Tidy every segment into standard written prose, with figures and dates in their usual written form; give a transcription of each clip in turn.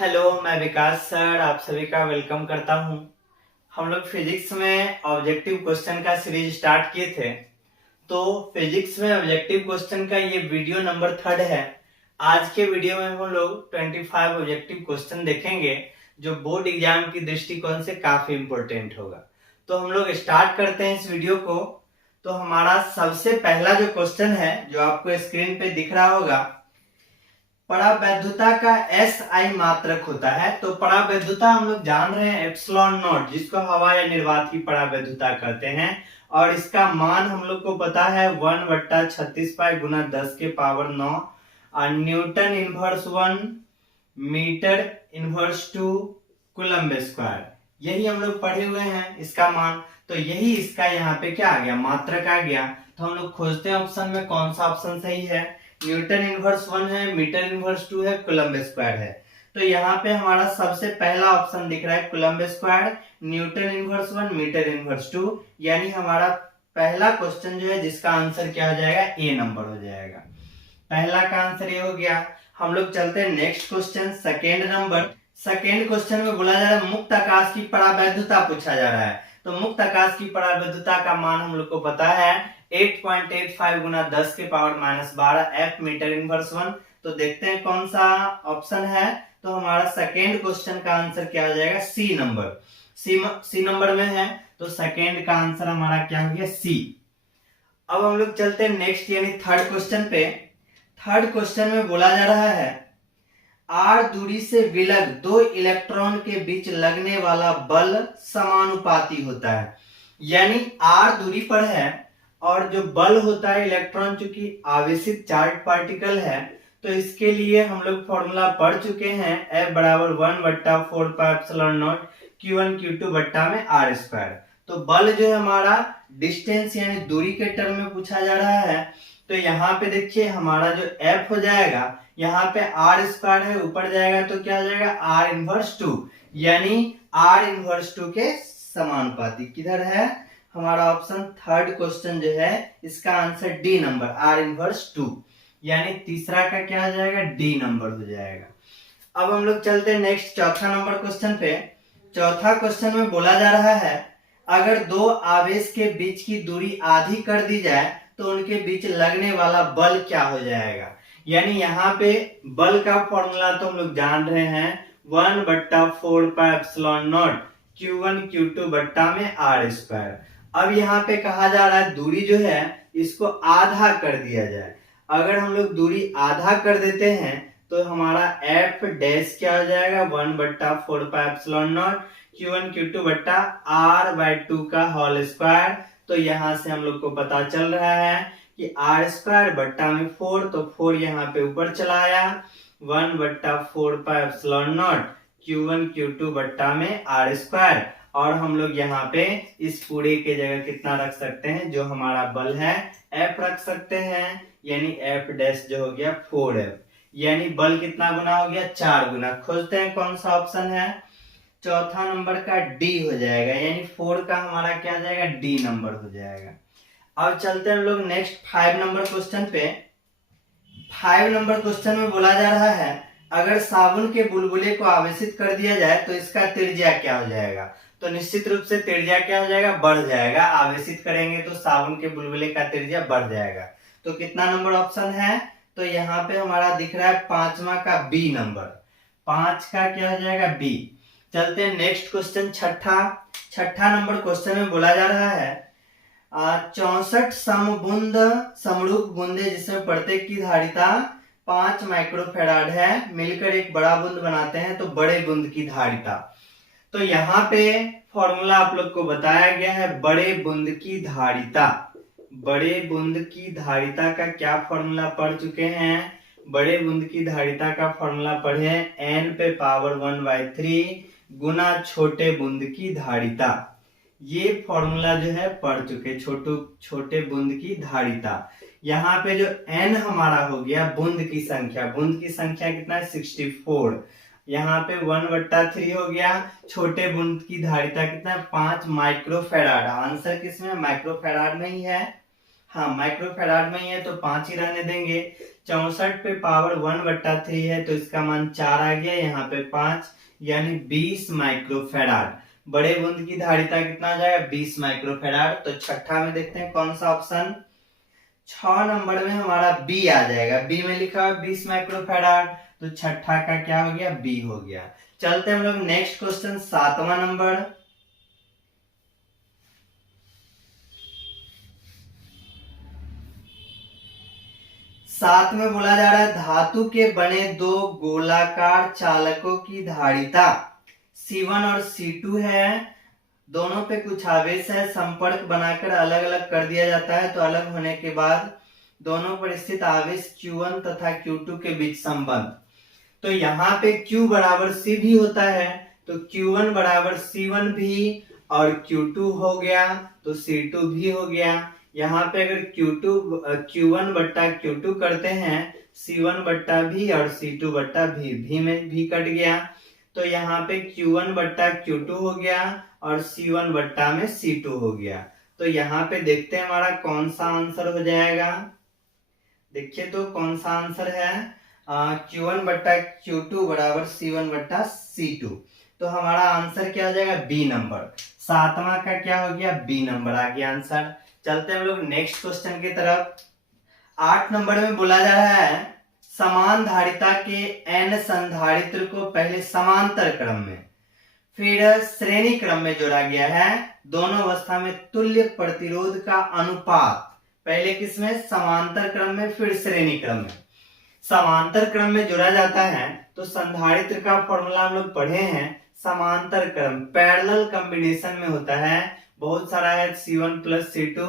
Hello, मैं विकास sir आप सभी का वेलकम करता हूं। हम लोग फिजिक्स में ऑब्जेक्टिव क्वेश्चन का सीरीज स्टार्ट किए थे। तो फिजिक्स में ऑब्जेक्टिव क्वेश्चन का ये वीडियो नंबर 3 है। आज के वीडियो में हम लोग 25 ऑब्जेक्टिव क्वेश्चन देखेंगे जो बोर्ड एग्जाम की दृष्टिकोण से काफी इंपॉर्टेंट होगा। तो हम लोग स्टार्ट करते हैं इस वीडियो को। तो हमारा सबसे पहला जो क्वेश्चन है जो आपको स्क्रीन पे दिख रहा होगा, परावैद्युता का एस आई मात्रक होता है। तो परावैद्युता हम लोग जान रहे हैं एप्सिलॉन नॉट, जिसको हवा या निर्वात की परावैद्युता कहते हैं। और इसका मान हम लोग को पता है 1/36 पाई गुना 10 के पावर 9 और newton inverse 1 metre inverse 2 coulomb square. यही हम लोग पढ़े हुए हैं इसका मान। तो यही इसका यहाँ पे क्या आ गया, मात्रक आ गया। तो हम लोग खोजते हैं ऑप्शन में कौन सा ऑप्शन सही है। न्यूटन इनवर्स 1 है, मीटर इनवर्स 2 है, कूलम्ब स्क्वायर है। तो यहाँ पे हमारा सबसे पहला ऑप्शन दिख रहा है coulomb square, newton inverse 1, metre inverse 2। यानी हमारा पहला क्वेश्चन जो है जिसका आंसर क्या हो जाएगा, ए नंबर हो जाएगा। पहला का आंसर ये हो गया। हम लोग चलते हैं next question, second number. Second question में बोला जा रहा है मुक्त आकाश की परावैद्युता पूछा जा रहा है। तो मुक्त आकाश की परावैद्युता का मान हम लोग को पता है 8.85 गुना 10 के पावर -12 एफ मीटर इनवर्स 1। तो देखते हैं कौन सा ऑप्शन है। तो हमारा सेकेंड क्वेश्चन का आंसर क्या हो जाएगा, सी नंबर। सी नंबर में है तो सेकेंड का आंसर हमारा क्या हो गया, सी। अब हम लोग चलते हैं नेक्स्ट यानी थर्ड क्वेश्चन पे। थर्ड क्वेश्चन में बोला जा रहा है आर दूरी से विलग दो इलेक्ट्रॉन के बीच लगने वाला बल समानुपाती होता है। यानी आर दूरी पर है और जो बल होता है इलेक्ट्रॉन, चूंकि आवेशित चार्ज पार्टिकल है, तो इसके लिए हम लोग फॉर्मूला पढ़ चुके हैं, F बराबर 1/4 pi epsilon not Q1 Q2 बट्टा में R स्क्वायर। तो बल जो है हमारा डिस्टेंस यानी दूरी के टर्म में पूछा जा रहा है। तो यहाँ पे देखिए हमारा जो F हो जाएगा, यहाँ पे R स्क्वायर है, ऊपर जाएगा तो क्या हो जाएगा, R इनवर्स 2। यानी R इनवर्स 2 के समानुपाती किधर है हमारा ऑप्शन थर्ड क्वेश्चन जो है, इसका answer D number, R inverse 2। यानी तीसरा का क्या हो जाएगा, डी नंबर हो जाएगा। अब हम लोग चलते हैं नेक्स्ट चौथा नंबर क्वेश्चन पे। चौथा क्वेश्चन में बोला जा रहा है अगर दो आवेश के बीच की दूरी आधी कर दी जाए तो उनके बीच लगने वाला बल क्या हो जाएगा। यानी यहाँ पे बल का फॉर्मूला तो हम लोग जान रहे हैं 1/4 pi epsilon not Q1 Q2 बट्टा में R स्क्वायर। अब यहाँ पे कहा जा रहा है दूरी जो है इसको आधा कर दिया जाए। अगर हम लोग दूरी आधा कर देते हैं तो हमारा F डैश क्या हो जाएगा, 1/4 pi epsilon not Q1 Q2 बट्टा R/2 का होल स्क्वायर। तो यहाँ से हम लोग को पता चल रहा है कि R स्क्वायर बट्टा में 4, तो 4 यहाँ पे ऊपर चला आया, 1/4 pi epsilon not Q1 Q2 बट्टा में R स्क्वायर। और हम लोग यहाँ पे इस पूरे के जगह कितना रख सकते हैं, जो हमारा बल है F रख सकते हैं। यानी F डैश जो हो गया 4F। यानी बल कितना गुना हो गया, 4 गुना। खोजते हैं कौन सा ऑप्शन है, चौथा नंबर का डी हो जाएगा। यानी 4 का हमारा क्या हो जाएगा, डी नंबर हो जाएगा। अब चलते हैं हम लोग नेक्स्ट 5 नंबर क्वेश्चन पे। 5 नंबर क्वेश्चन में बोला जा रहा है अगर साबुन के बुलबुले को आवेशित कर दिया जाए तो इसका त्रिज्या क्या हो जाएगा। तो निश्चित रूप से त्रिज्या क्या हो जाएगा, बढ़ जाएगा। आवेशित करेंगे तो साबुन के बुलबुले का त्रिज्या बढ़ जाएगा। तो कितना नंबर ऑप्शन है, तो यहाँ पे हमारा दिख रहा है पांचवा का बी नंबर। 5 का क्या हो जाएगा, बी। चलते हैं नेक्स्ट क्वेश्चन छठा नंबर क्वेश्चन में बोला जा रहा है 64 समरूप बूंदे जिसमें प्रत्येक की धारिता 5 माइक्रोफैराड है, मिलकर एक बड़ा बूंद बनाते हैं तो बड़े बूंद की धारिता। तो यहाँ पे फॉर्मूला आप लोग को बताया गया है बड़े बूंद की धारिता। बड़े बूंद की धारिता का क्या फॉर्मूला पढ़ चुके हैं, बड़े बूंद की धारिता का फॉर्मूला पढ़े n पे पावर 1/3 गुना छोटे बूंद की धारिता। ये फॉर्मूला जो है पढ़ चुके, छोटे बूंद की धारिता। यहाँ पे जो n हमारा हो गया बूंद की संख्या कितना है, 64। यहाँ पे 1/3 हो गया, छोटे बूंद की धारिता कितना है, 5 माइक्रोफैराड। आंसर किसमें, माइक्रोफैराड में ही है। हाँ माइक्रोफैराड में ही है तो 5 ही रहने देंगे। 64 पे पावर 1/3 है तो इसका मान 4 आ गया, यहाँ पे 5 यानी 20 माइक्रोफेराड। बड़े बूंद की धारिता कितना आ जाएगा 20 माइक्रोफेराड। तो छठा में देखते हैं कौन सा ऑप्शन, 6 नंबर में हमारा बी आ जाएगा। बी में लिखा है 20 माइक्रोफेराड, तो छठा का क्या हो गया, बी हो गया। चलते हैं हम लोग नेक्स्ट क्वेश्चन 7वां नंबर। साथ में बोला जा रहा है धातु के बने दो गोलाकार चालकों की धारिता C1 और C2 है, दोनों पे कुछ आवेश है, संपर्क बनाकर अलग अलग कर दिया जाता है, तो अलग होने के बाद दोनों पर स्थित आवेश Q1 तथा Q2 के बीच संबंध। तो यहाँ पे Q बराबर C भी होता है, तो Q1 बराबर C1 भी और Q2 हो गया तो C2 भी हो गया। यहाँ पे अगर Q1 बट्टा Q2 करते हैं, C1 बट्टा भी और C2 बट्टा भी में भी कट गया, तो यहाँ पे Q1 बट्टा Q2 हो गया और C1 बट्टा में C2 हो गया। तो यहाँ पे देखते हैं हमारा कौन सा आंसर हो जाएगा। देखिए तो कौन सा आंसर है, Q1 बट्टा Q2 बराबर C1 बट्टा C2। तो हमारा आंसर क्या हो जाएगा, बी नंबर। 7वां का क्या हो गया, बी नंबर आ गया आंसर। चलते हैं हम लोग नेक्स्ट क्वेश्चन की तरफ। 8 नंबर में बोला जा रहा है समान धारिता के n संधारित्र को पहले समांतर क्रम में फिर श्रेणी क्रम में जोड़ा गया है, दोनों अवस्था में तुल्य प्रतिरोध का अनुपात। पहले किसमें, समांतर क्रम में, फिर श्रेणी क्रम में। समांतर क्रम में जोड़ा जाता है तो संधारित्र का फॉर्मूला हम लोग पढ़े हैं, समांतर क्रम पैरेलल कॉम्बिनेशन में होता है, बहुत सारा है, C1 plus C2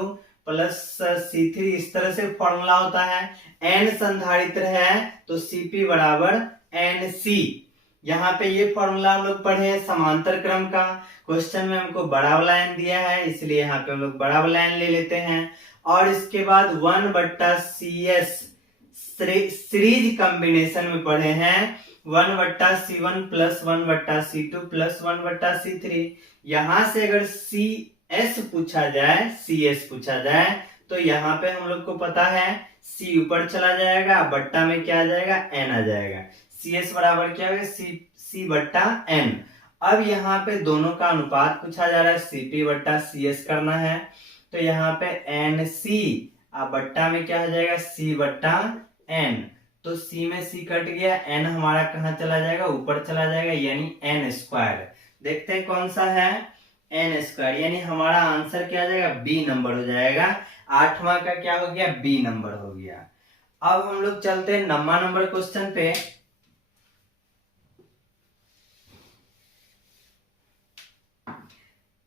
plus C3, इस तरह से फॉर्मूला होता है। n संधारित्र है तो Cp बराबर Nc। यहाँ पे ये फॉर्मूला हम लोग पढ़े हैं समांतर क्रम का। क्वेश्चन में हमको बड़ा वाला n दिया है, इसलिए यहाँ पे हम लोग बड़ा वाला n ले लेते हैं। और इसके बाद 1/CS सीरीज कॉम्बिनेशन में पढ़े हैं, 1/C1 plus 1/C2 plus 1/C3। यहाँ से अगर CS पूछा जाए तो यहाँ पे हम लोग को पता है C ऊपर चला जाएगा, बट्टा में क्या आ जाएगा, n आ जाएगा। CS बराबर क्या होगा, C बट्टा n। अब यहाँ पे दोनों का अनुपात पूछा जा रहा है, Cp बट्टा CS करना है, तो यहाँ पे NC बट्टा में क्या हो जाएगा, C बट्टा n। तो C में C कट गया, n हमारा कहाँ चला जाएगा, ऊपर चला जाएगा, यानी n स्क्वायर। देखते हैं कौन सा है, n स्क्वायर, यानी हमारा आंसर क्या आ जाएगा, बी नंबर हो जाएगा। 8वां का क्या हो गया, बी नंबर हो गया। अब हम लोग चलते हैं 9वां नंबर क्वेश्चन पे।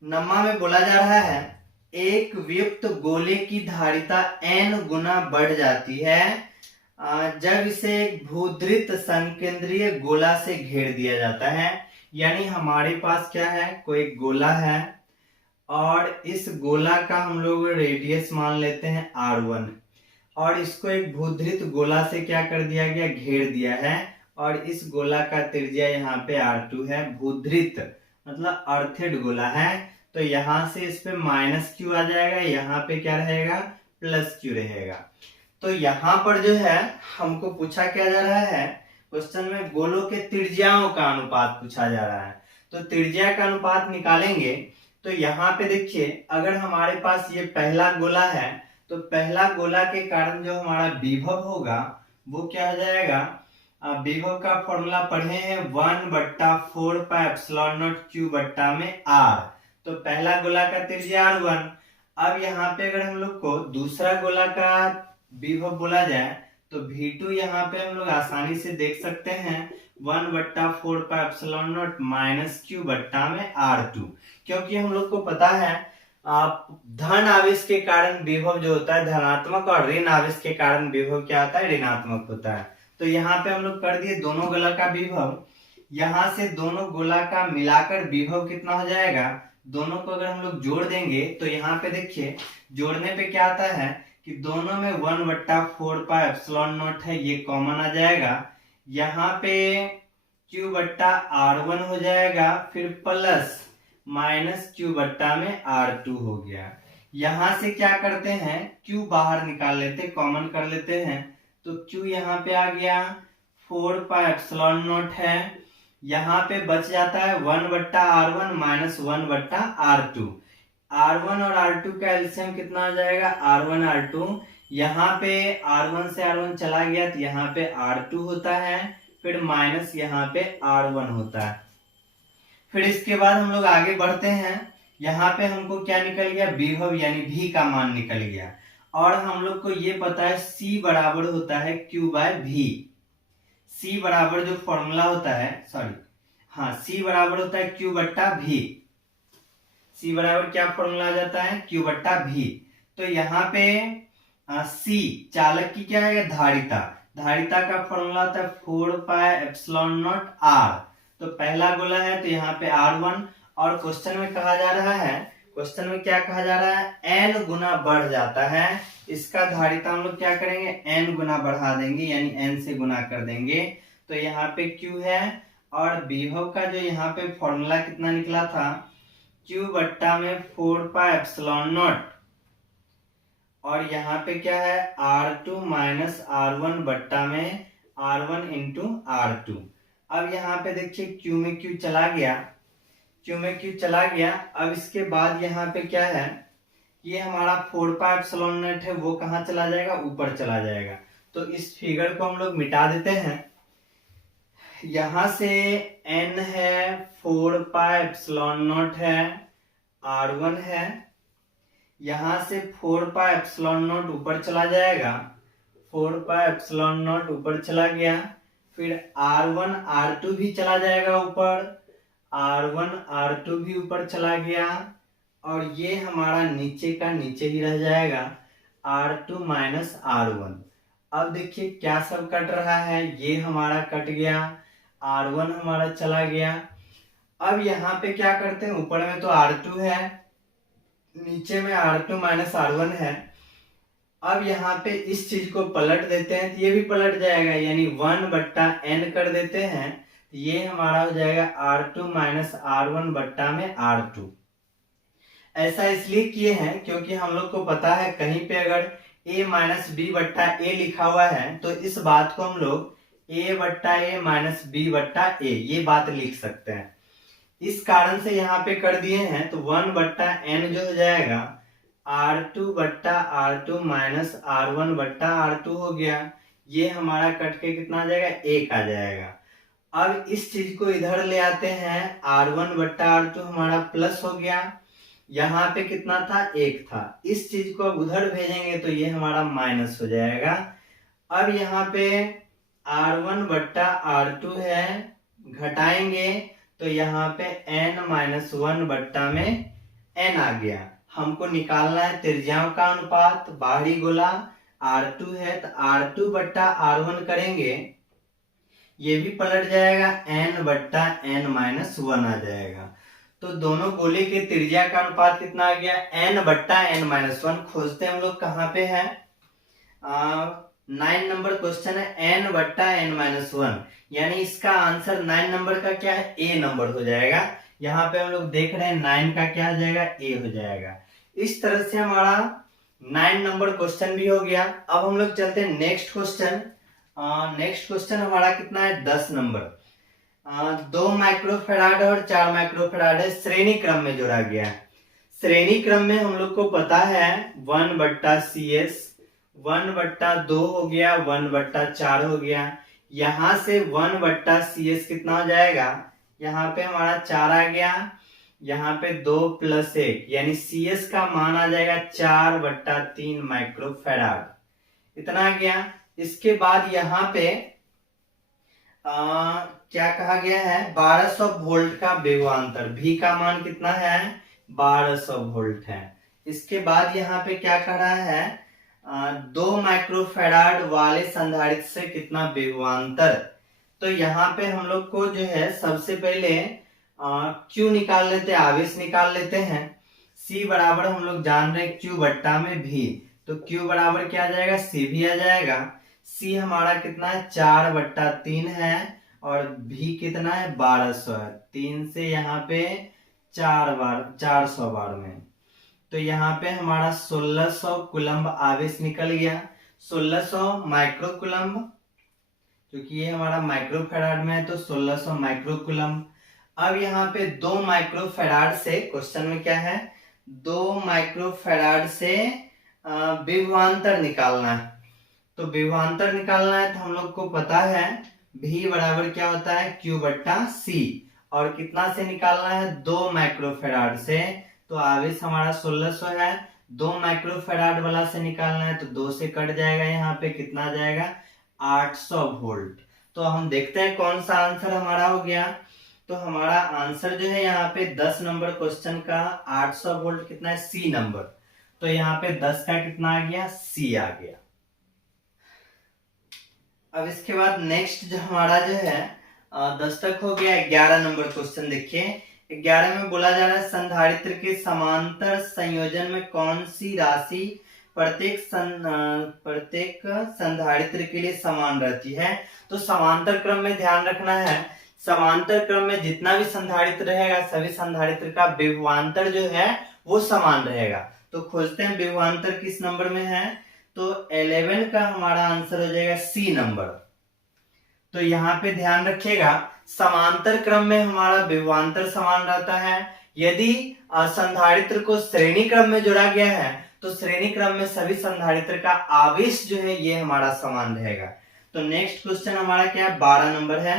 नम्मा में बोला जा रहा है एक वियुक्त गोले की धारिता n गुना बढ़ जाती है जब इसे एक भूधृत संकेंद्रीय गोला से घेर दिया जाता है। यानी हमारे पास क्या है, कोई गोला है और इस गोला का हम लोग रेडियस मान लेते हैं r1, और इसको एक भूधृत गोला से क्या कर दिया गया, घेर दिया है, और इस गोला का त्रिज्या यहाँ पे r2 है। भूधृत मतलब अर्थेड गोला है, तो यहाँ से इस पे माइनस q आ जाएगा, यहाँ पे क्या रहेगा, प्लस q रहेगा। तो यहाँ पर जो है हमको पूछा क्या जा रहा है, क्वेश्चन में गोलों के त्रिज्याओं का अनुपात पूछा जा रहा है। तो त्रिज्या का अनुपात निकालेंगे तो यहाँ पे देखिए, अगर हमारे पास ये पहला गोला है तो पहला गोला के कारण जो हमारा विभव होगा वो क्या हो जाएगा, विभव का फॉर्मूला पढ़े हैं 1/4 पाई एप्सिलॉन नॉट q बट्टा में r। तो पहला गोला का त्रिज्या r1। अब यहाँ पे अगर हम लोग को दूसरा गोला का विभव बोला जाए तो v2 यहाँ पे हम लोग आसानी से देख सकते हैं 1/4 pi epsilon not minus q बट्टा में r2, क्योंकि हम लोग को पता है धन आवेश के कारण विभव जो होता है धनात्मक, और ऋण आवेश के कारण विभव क्या होता है, ऋणात्मक होता है। तो यहाँ पे हम लोग कर दिए दोनों गोला का विभव, यहाँ से दोनों गोला का मिलाकर विभव कितना हो जाएगा, दोनों को अगर हम लोग जोड़ देंगे तो यहाँ पे देखिए जोड़ने पे क्या आता है कि दोनों में 1/4 पाई एप्सिलॉन नॉट है, ये कॉमन आ जाएगा, यहाँ पे q बट्टा r1 हो जाएगा, फिर प्लस माइनस q बट्टा में r2 हो गया। यहाँ से क्या करते हैं, q बाहर निकाल लेते, कॉमन कर लेते हैं, तो Q यहाँ पे आ गया 4 पाई एप्सिलॉन नॉट है। यहाँ पे बच जाता है 1/r1 माइनस 1/r2। R1 और R2 का एलसीएम कितना आ जाएगा, R1 R2। यहाँ पे R1 से R1 चला गया तो यहाँ पे R2 होता है, फिर माइनस यहाँ पे R1 होता है। फिर इसके बाद हम लोग आगे बढ़ते हैं। यहाँ पे हमको क्या निकल गया, विभव यानी V का मान निकल गया। और हम लोग को ये पता है C बराबर होता है Q/V। C बराबर जो फॉर्मूला होता है, C बराबर होता है Q/V। C बराबर क्या फॉर्मूला आ जाता है, Q/V। तो यहाँ पे C चालक की क्या है, धारिता। धारिता का फॉर्मूला होता है 4 पाई एप्सिलॉन नॉट R। तो पहला गोला है तो यहाँ पे R1। और क्वेश्चन में कहा जा रहा है, क्वेश्चन में क्या कहा जा रहा है, n गुना बढ़ जाता है। इसका धारिता हम लोग क्या करेंगे, n गुना बढ़ा देंगे, यानी n से गुना कर देंगे। तो यहाँ पे Q है, और विभव का जो यहाँ पे फॉर्मूला कितना निकला था, Q/4 पाई एप्सिलॉन नॉट, और यहाँ पे क्या है R2 minus R1 into R2। अब यहाँ पे देखिए Q में Q चला गया। अब इसके बाद यहाँ पे क्या है, ये हमारा 4 पाई एप्सिलॉन नॉट है, वो कहाँ चला जाएगा, ऊपर चला जाएगा। तो इस फिगर को हम लोग मिटा देते हैं। यहाँ से n है, 4 पाई एप्सिलॉन नॉट है, R1 है। यहाँ से 4 पाई एप्सिलॉन नॉट ऊपर चला जाएगा, 4 पाई एप्सिलॉन नॉट ऊपर चला गया। फिर R1 R2 भी चला जाएगा ऊपर, R1 R2 भी ऊपर चला गया। और ये हमारा नीचे का नीचे ही रह जाएगा, R2 माइनस R1। अब देखिए क्या सब कट रहा है, ये हमारा कट गया, R1 हमारा चला गया। अब यहाँ पे क्या करते हैं, ऊपर में तो R2 है, नीचे में R2 माइनस R1 है। अब यहाँ पे इस चीज को पलट देते हैं तो ये भी पलट जाएगा, यानी 1/n कर देते हैं। तो ये हमारा हो जाएगा R2 माइनस R1 बट्टा में R2। ऐसा इसलिए किए हैं क्योंकि हम लोग को पता है कहीं पे अगर a माइनस b बट्टा a लिखा हुआ है तो इस बात को हम लोग a बट्टा a माइनस b बट्टा a ये बात लिख सकते हैं। इस कारण से यहाँ पे कर दिए हैं। तो 1/n जो हो जाएगा R2 बट्टा R2 माइनस R1 बट्टा R2 हो गया। ये हमारा कट के कितना आ जाएगा, 1 आ जाएगा। अब इस चीज को इधर ले आते हैं, R1 बट्टा R2 हमारा प्लस हो गया, यहाँ पे कितना था, 1 था। इस चीज को अब उधर भेजेंगे तो ये हमारा माइनस हो जाएगा। अब यहाँ पे R1 बट्टा R2 है, घटाएंगे तो यहाँ पे n-1 बट्टा में n आ गया। हमको निकालना है त्रिज्याओं का अनुपात। बाहरी गोला R2 है तो R2 बट्टा R1 करेंगे, ये भी पलट जाएगा, n बट्टा n-1 आ जाएगा। तो दोनों गोले के त्रिज्या का अनुपात कितना आ गया, n बट्टा n-1। खोजते हम लोग कहाँ पे है, 9 नंबर क्वेश्चन है, n बट्टा n-1, यानी इसका आंसर 9 नंबर का क्या है, a नंबर हो जाएगा। यहाँ पे हम लोग देख रहे हैं 9 का क्या हो जाएगा, a हो जाएगा। इस तरह से हमारा 9 नंबर क्वेश्चन भी हो गया। अब हम लोग चलते हैं नेक्स्ट क्वेश्चन। नेक्स्ट क्वेश्चन हमारा कितना है, 10 नंबर। 2 माइक्रोफेराड और 4 माइक्रोफेराड है, श्रेणी क्रम में जोड़ा गया है। श्रेणी क्रम में हम लोग को पता है 1/CS, 1/2 हो गया, 1/4 हो गया। यहाँ से 1/CS कितना हो जाएगा, यहाँ पे हमारा 4 आ गया, यहाँ पे 2 + 1 यानी CS का मान आ जाएगा 4/3 माइक्रोफेराड, इतना आ गया। इसके बाद यहाँ पे क्या कहा गया है, 1200 वोल्ट का विभवांतर, V का मान कितना है, 1200 वोल्ट है। इसके बाद यहाँ पे क्या कह रहा है, 2 माइक्रोफेराड वाले संधारित्र से कितना विभवांतर। तो यहाँ पे हम लोग को जो है सबसे पहले Q निकाल लेते हैं, आवेश निकाल लेते हैं। C बराबर हम लोग जान रहे हैं Q बट्टा में V, तो Q बराबर क्या आ जाएगा, C भी आ जाएगा। C हमारा कितना है, 4/3 है, और V कितना है, 1200 है। 3 से यहाँ पे 400 बार में, तो यहाँ पे हमारा 1600 कूलम्ब आवेश निकल गया। 1600 माइक्रोकुलम्ब, क्योंकि ये हमारा माइक्रोफेराड में है तो 1600 माइक्रोकुलम्ब। अब यहाँ पे 2 माइक्रोफेराड से, क्वेश्चन में क्या है, 2 माइक्रोफेराड से विभवांतर निकालना है। तो विभवांतर निकालना है तो हम लोग को पता है V बराबर क्या होता है, Q बट्टा C। और कितना से निकालना है, 2 माइक्रोफेराड से। तो आवेश हमारा 1600 है, 2 माइक्रोफेराड वाला से निकालना है तो 2 से कट जाएगा, यहाँ पे कितना आ जाएगा, 800 वोल्ट। तो हम देखते हैं कौन सा आंसर हमारा हो गया। तो हमारा आंसर जो है यहाँ पे 10 नंबर क्वेश्चन का 800 वोल्ट कितना है, C नंबर। तो यहाँ पे 10 का कितना आ गया, C आ गया। अब इसके बाद नेक्स्ट जो हमारा जो है 10 तक हो गया। 11 नंबर क्वेश्चन देखिए। 11 में बोला जा रहा है संधारित्र के समांतर संयोजन में कौन सी राशि प्रत्येक संधारित्र के लिए समान रहती है। तो समांतर क्रम में ध्यान रखना है, समांतर क्रम में जितना भी संधारित्र रहेगा सभी संधारित्र का विभवांतर जो है वो समान रहेगा। तो खोजते हैं विभवांतर किस नंबर में है। तो 11 का हमारा आंसर हो जाएगा C नंबर। तो यहाँ पे ध्यान रखिएगा, समांतर क्रम में हमारा विभवांतर समान रहता है। यदि संधारित्र को श्रेणी क्रम में जोड़ा गया है तो श्रेणी क्रम में सभी संधारित्र का आवेश जो है ये हमारा समान रहेगा। तो नेक्स्ट क्वेश्चन हमारा क्या है, 12 नंबर है।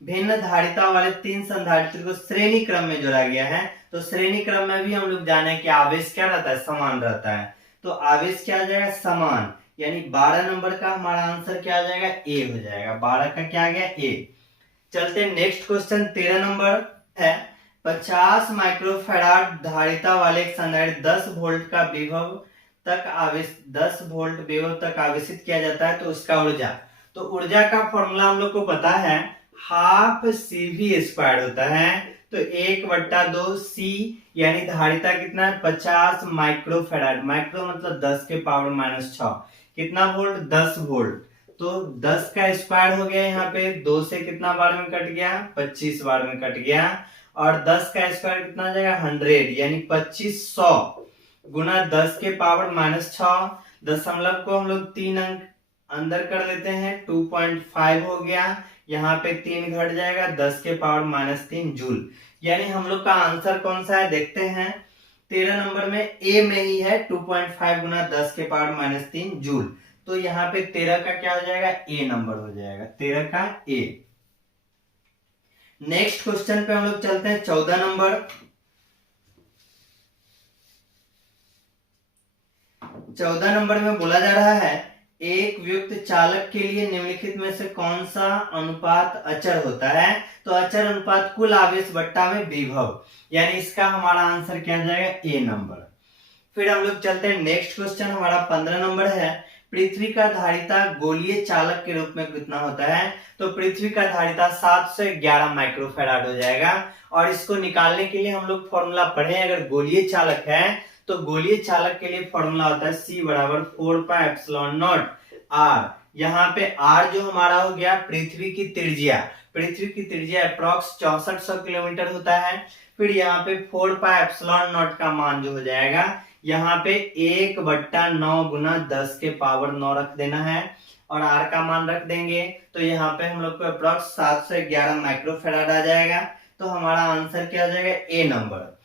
भिन्न धारिता वाले 3 संधारित्र को श्रेणी क्रम में जोड़ा गया है। तो श्रेणी क्रम में भी हम लोग जाने कि आवेश क्या रहता है, समान रहता है। तो आवेश क्या आ जाएगा, समान, यानी 12 नंबर का हमारा आंसर क्या आ जाएगा, A हो जाएगा। 12 का क्या आ गया, A। चलते नेक्स्ट क्वेश्चन 13 नंबर है। 50 माइक्रोफैराड धारिता वाले एक संधारित्र 10 वोल्ट का विभव तक आवेश 10 वोल्ट विभव तक आवेशित किया जाता है तो उसका ऊर्जा। तो ऊर्जा का फॉर्मूला हम लोग को पता है, हाफ CV² होता है। तो 1/2 C, यानी धारिता कितना है, 50 माइक्रोफैराड। माइक्रो मतलब 10 के पावर -6, कितना वोल्ट, 10 वोल्ट। तो 10 का स्क्वायर हो गया, यहाँ पे 2 से कितना बार में कट गया, 25 बार में कट गया। और 10 का स्क्वायर कितना आ जाएगा, 100, यानी 2500 गुना 10 के पावर -6। दशमलव को हम लोग 3 अंक अंदर कर लेते हैं, 2.5 हो गया। यहाँ पे 3 घट जाएगा, 10 के पावर -3 जूल। यानी हम लोग का आंसर कौन सा है, देखते हैं। 13 नंबर में A में ही है, 2.5 गुना 10 के पावर -3 जूल। तो यहाँ पे 13 का क्या हो जाएगा, A नंबर हो जाएगा, 13 का A। नेक्स्ट क्वेश्चन पे हम लोग चलते हैं 14 नंबर। 14 नंबर में बोला जा रहा है एक वियुक्त चालक के लिए निम्नलिखित में से कौन सा अनुपात अचर होता है। तो अचर अनुपात कुल आवेश बट्टा में विभव, यानी इसका हमारा आंसर क्या जाएगा, A नंबर। फिर हम लोग चलते हैं नेक्स्ट क्वेश्चन, हमारा 15 नंबर है। पृथ्वी का धारिता गोलीय चालक के रूप में कितना होता है। तो पृथ्वी का धारिता 711 माइक्रोफैराड हो जाएगा। और इसको निकालने के लिए हम लोग फॉर्मूला पढ़े, अगर गोलीय चालक है तो गोलीय चालक के लिए फॉर्मूला होता है C बराबर 4πε0 R। यहाँ पे R जो हमारा हो गया पृथ्वी की त्रिज्या, पृथ्वी की त्रिज्या अप्रॉक्स 6400 किलोमीटर होता है। फिर यहाँ पे 4πε0 का मान जो हो जाएगा, यहाँ पे 1/9 गुना 10 के पावर 9 रख देना है और R का मान रख देंगे। तो यहाँ पे हम लोग को अप्रॉक्स 711 माइक्रोफैराड आ जाएगा। तो हमारा आंसर क्या आ जाएगा, A नंबर।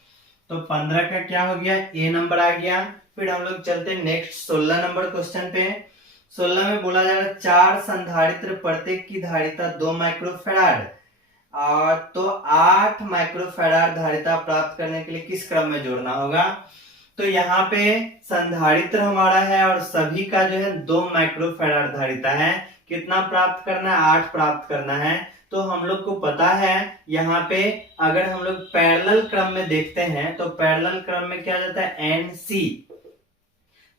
तो 15 का क्या हो गया, A नंबर आ गया। फिर हम लोग चलते हैं नेक्स्ट 16 नंबर क्वेश्चन पे। 16 में बोला जा रहा है 4 संधारित्र प्रत्येक की धारिता 2 माइक्रोफैराड और तो 8 माइक्रोफैराड धारिता प्राप्त करने के लिए किस क्रम में जोड़ना होगा। तो यहाँ पे संधारित्र हमारा है और सभी का जो है 2 माइक्रोफैराड धारिता है। कितना प्राप्त करना है, 8 प्राप्त करना है। तो हम लोग को पता है यहाँ पे अगर हम लोग पैरेलल क्रम में देखते हैं तो पैरेलल क्रम में क्या जाता है, NC।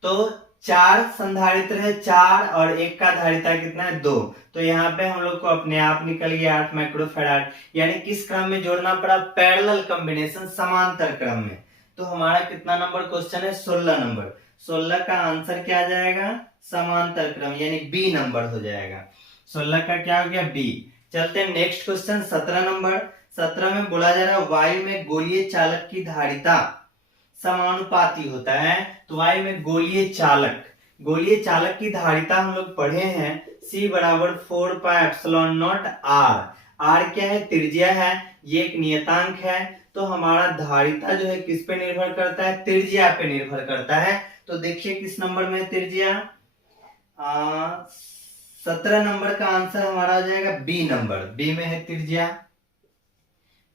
तो 4 संधारित्र है, 4 और 1 का धारिता कितना है, 2। तो यहाँ पे हम लोग को अपने आप निकल गया 8 माइक्रोफैराड। यानी किस क्रम में जोड़ना पड़ा, पैरेलल कॉम्बिनेशन, समांतर क्रम में। तो हमारा कितना नंबर क्वेश्चन है, 16 नंबर। 16 का आंसर क्या आ जाएगा, समांतर क्रम, यानी B नंबर हो जाएगा। 16 का क्या हो गया, B। चलते हैं नेक्स्ट क्वेश्चन 17 नंबर। 17 में बोला जा रहा है वायु में गोलीय चालक की धारिता समानुपाती होता है। तो वायु में गोलीय चालक गोलीय चालक की धारिता हम लोग पढ़े हैं, C बराबर 4πε0 R। R क्या है? त्रिज्या है, ये एक नियतांक है। तो हमारा धारिता जो है किस पे निर्भर करता है? त्रिज्या पे निर्भर करता है। तो देखिए किस नंबर में त्रिज्या, 17 नंबर का आंसर हमारा हो जाएगा बी नंबर, बी में है त्रिज्या।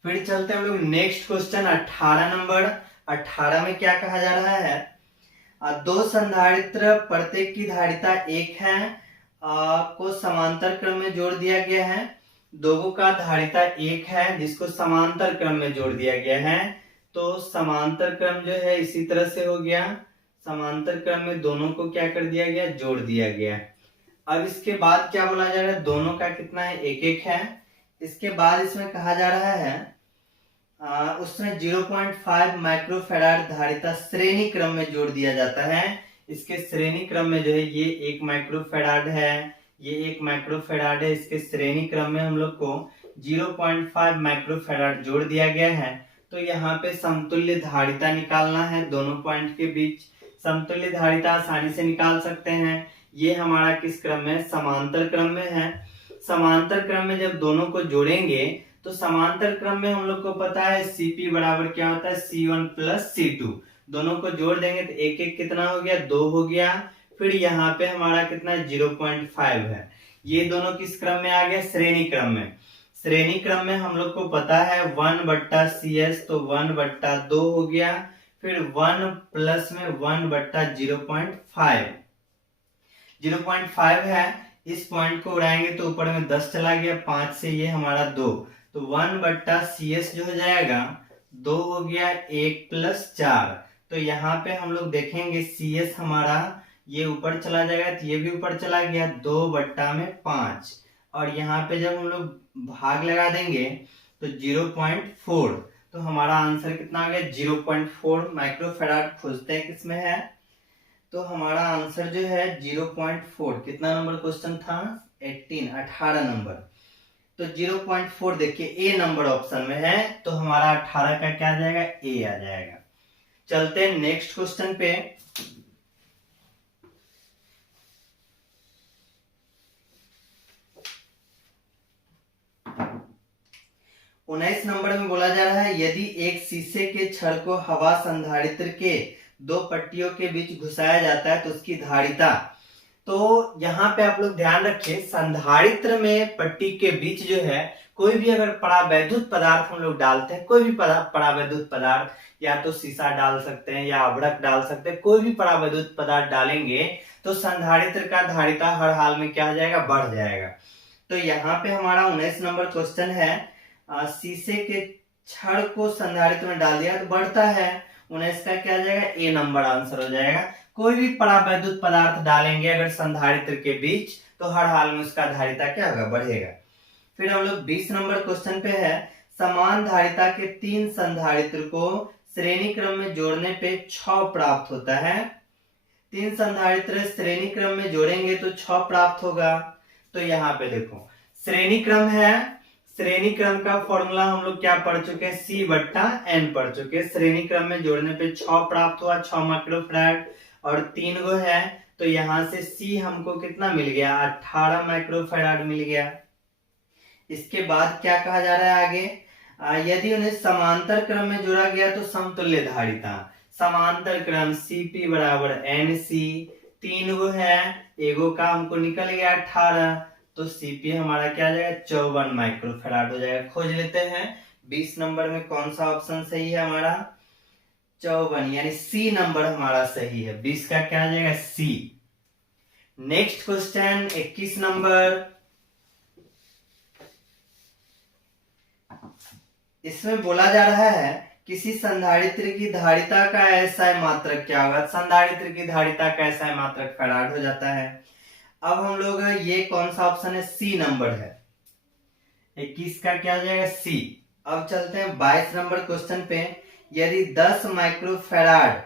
फिर चलते हैं हम लोग नेक्स्ट क्वेश्चन 18 नंबर। 18 में क्या कहा जा रहा है? दो संधारित्र प्रत्येक की धारिता 1 है को समांतर क्रम में जोड़ दिया गया है। दोनों का धारिता 1 है जिसको समांतर क्रम में जोड़ दिया गया है। तो समांतर क्रम जो है इसी तरह से हो गया, समांतर क्रम में दोनों को क्या कर दिया गया? जोड़ दिया गया। अब इसके बाद क्या बोला जा रहा है? दोनों का कितना है? 1-1 है। इसके बाद इसमें कहा जा रहा है उसमें 0.5 माइक्रोफैराड धारिता श्रेणी क्रम में जोड़ दिया जाता है। इसके श्रेणी क्रम में जो है ये 1 माइक्रोफैराड है, ये 1 माइक्रोफैराड है। इसके श्रेणी क्रम में हम लोग को 0.5 माइक्रोफैराड जोड़ दिया गया है। तो यहाँ पे समतुल्य धारिता निकालना है दोनों पॉइंट के बीच। समतुल्य धारिता आसानी से निकाल सकते हैं। ये हमारा किस क्रम में? समांतर क्रम में है। समांतर क्रम में जब दोनों को जोड़ेंगे तो समांतर क्रम में हम लोग को पता है Cp बराबर क्या होता है? C1 plus C2। दोनों को जोड़ देंगे तो 1-1 कितना हो गया? 2 हो गया। फिर यहाँ पे हमारा कितना है? 0.5 है। ये दोनों किस क्रम में आ गया? श्रेणी क्रम में। श्रेणी क्रम में हम लोग को पता है 1/CS, तो 1/2 हो गया। फिर 1 प्लस में 1/0.5, 0.5 है। इस पॉइंट को उड़ाएंगे तो ऊपर में 10 चला गया, 5 से ये हमारा 2, तो 1/CS जो हो जाएगा 2 हो गया, 1 प्लस 4। तो यहाँ पे हम लोग देखेंगे CS हमारा ये ऊपर चला जाएगा तो ये भी ऊपर चला गया, 2/5। और यहाँ पे जब हम लोग भाग लगा देंगे तो 0.4, तो हमारा आंसर कितना आ गया? 0.4 माइक्रोफैराड। खोजते हैं किसमें है, तो हमारा आंसर जो है 0.4। कितना नंबर क्वेश्चन था? 18 नंबर। तो 0.4 देखिए ए नंबर ऑप्शन में है, तो हमारा 18 का क्या आ जाएगा? ए आ जाएगा। चलते हैं नेक्स्ट क्वेश्चन पे। उन्नीस नंबर में बोला जा रहा है यदि एक शीशे के छड़ को हवा संधारित्र के 2 पट्टियों के बीच घुसाया जाता है तो उसकी धारिता। तो यहाँ पे आप लोग ध्यान रखिए, संधारित्र में पट्टी के बीच जो है कोई भी अगर परावैद्युत पदार्थ हम लोग डालते हैं, कोई भी परावैद्युत पदार्थ, या तो शीशा डाल सकते हैं या अभ्रक डाल सकते हैं, कोई भी परावैद्युत पदार्थ डालेंगे तो संधारित्र का धारिता हर हाल में क्या हो जाएगा? बढ़ जाएगा। तो यहाँ पे हमारा 19 नंबर क्वेश्चन है, शीशे के छड़ को संधारित्र में डाल दिया तो बढ़ता है। 19 का क्या आ जाएगा? ए नंबर आंसर हो जाएगा। कोई भी परावैद्युत पदार्थ डालेंगे अगर संधारित्र के बीच तो हर हाल में उसका धारिता क्या होगा? बढ़ेगा। फिर हम लोग 20 नंबर क्वेश्चन पे है, समान धारिता के 3 संधारित्र को श्रेणी क्रम में जोड़ने पे 6 प्राप्त होता है। 3 संधारित्र श्रेणी क्रम में जोड़ेंगे तो 6 प्राप्त होगा। तो यहाँ पे देखो श्रेणी क्रम है, श्रेणी क्रम का फॉर्मूला हम लोग क्या पढ़ चुके हैं? C/N पढ़ चुके हैं। श्रेणी क्रम में जोड़ने पे 6 प्राप्त हुआ, 6 माइक्रोफैराड और 3 गो है, तो यहाँ से C हमको कितना मिल गया? 18 माइक्रोफैराड मिल गया। इसके बाद क्या कहा जा रहा है आगे? यदि उन्हें समांतर क्रम में जोड़ा गया तो समतुल्य धारिता। समांतर क्रम Cp बराबर NC, 3 गो है, एगो का हमको निकल गया 18, तो Cp हमारा क्या आ जाएगा? 54 माइक्रोफैराड हो जाएगा। खोज लेते हैं 20 नंबर में कौन सा ऑप्शन सही है हमारा? 54, यानी सी नंबर हमारा सही है। 20 का क्या आ जाएगा? सी। नेक्स्ट क्वेश्चन 21 नंबर। इसमें बोला जा रहा है किसी संधारित्र की धारिता का ऐसा मात्रक क्या होगा? संधारित्र की धारिता का ऐसा मात्रक फैराड हो जाता है। अब हम लोग ये कौन सा ऑप्शन है? सी नंबर है। 21 का क्या आ जाएगा? सी। अब चलते हैं 22 नंबर क्वेश्चन पे। यदि 10 माइक्रोफैराड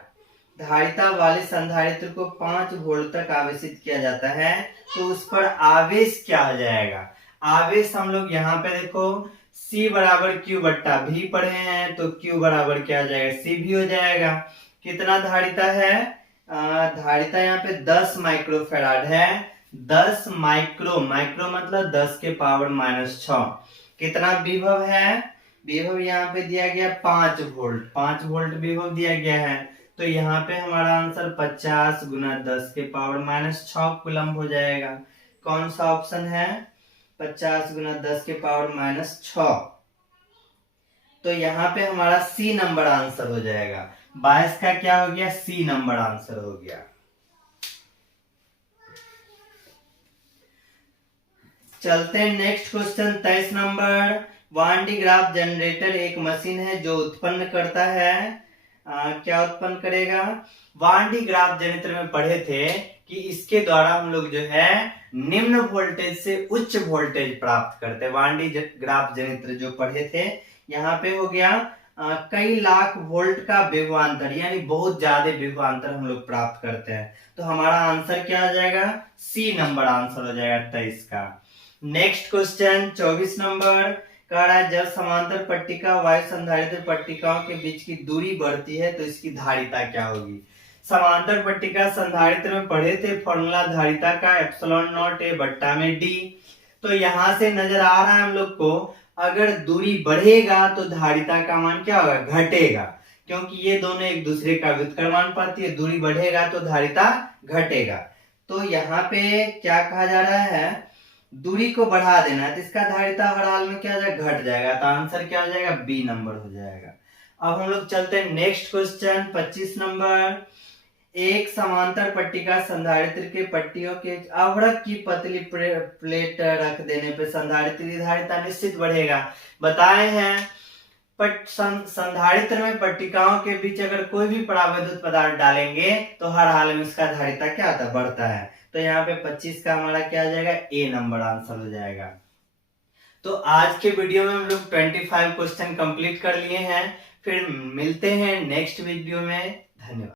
धारिता वाले संधारित्र को 5 वोल्ट तक आवेशित किया जाता है तो उस पर आवेश क्या हो जाएगा? आवेश हम लोग यहाँ पे देखो C बराबर Q/V पढ़े हैं, तो Q बराबर क्या हो जाएगा? C भी हो जाएगा। कितना धारिता है? धारिता यहाँ पे 10 माइक्रोफेराड है। 10 माइक्रो मतलब 10 के पावर -6। कितना विभव है? विभव यहाँ पे दिया गया 5 वोल्ट। 5 वोल्ट विभव दिया गया है, तो यहाँ पे हमारा आंसर 50 गुना 10 के पावर -6 कूलम्ब हो जाएगा। कौन सा ऑप्शन है? 50 गुना 10 के पावर -6। तो यहाँ पे हमारा सी नंबर आंसर हो जाएगा। 22 का क्या हो गया? सी नंबर आंसर हो गया। चलते हैं नेक्स्ट क्वेश्चन 23 नंबर। वान डी ग्राफ जनरेटर एक मशीन है जो उत्पन्न करता है, क्या उत्पन्न करेगा? वान डी ग्राफ जनरेटर में पढ़े थे कि इसके द्वारा हम लोग जो है निम्न वोल्टेज से उच्च वोल्टेज प्राप्त करते हैं। वान डी ग्राफ जनरेटर जो पढ़े थे, यहाँ पे हो गया कई लाख वोल्ट का विभवांतर, यानी बहुत ज्यादा विभवांतर हम लोग प्राप्त करते हैं। तो हमारा आंसर क्या हो जाएगा? सी नंबर आंसर हो जाएगा 23 का। नेक्स्ट क्वेश्चन 24 नंबर कह रहा है, जब समांतर पट्टिका वायु संधारित्र पट्टिकाओं के बीच की दूरी बढ़ती है तो इसकी धारिता क्या होगी? समांतर पट्टिका संधारित्र में पढ़े थे फॉर्मूला धारिता का ε0a/d। तो यहां से नजर आ रहा है हम लोग को, अगर दूरी बढ़ेगा तो धारिता का मान क्या होगा? घटेगा, क्योंकि ये दोनों एक दूसरे का व्युत्क्रमानुपाती है। दूरी बढ़ेगा तो धारिता घटेगा। तो यहाँ पे क्या कहा जा रहा है? दूरी को बढ़ा देना है तो इसका धारिता हर हाल में क्या हो जाएगा? घट जाएगा। तो आंसर क्या हो जाएगा? बी नंबर हो जाएगा। अब हम लोग चलते हैं नेक्स्ट क्वेश्चन 25 नंबर। एक समांतर पट्टिका संधारित्र के पट्टियों के आवरक की पतली प्लेट रख देने पर संधारित्र की धारिता निश्चित बढ़ेगा। बताए हैं संधारित्र में पट्टिकाओं के बीच अगर कोई भी परावैद्युत पदार्थ डालेंगे तो हर हाल में उसका धारिता क्या होता है? बढ़ता है। तो यहाँ पे 25 का हमारा क्या आ जाएगा? ए नंबर आंसर हो जाएगा। तो आज के वीडियो में हम लोग 25 क्वेश्चन कंप्लीट कर लिए हैं। फिर मिलते हैं नेक्स्ट वीडियो में। धन्यवाद।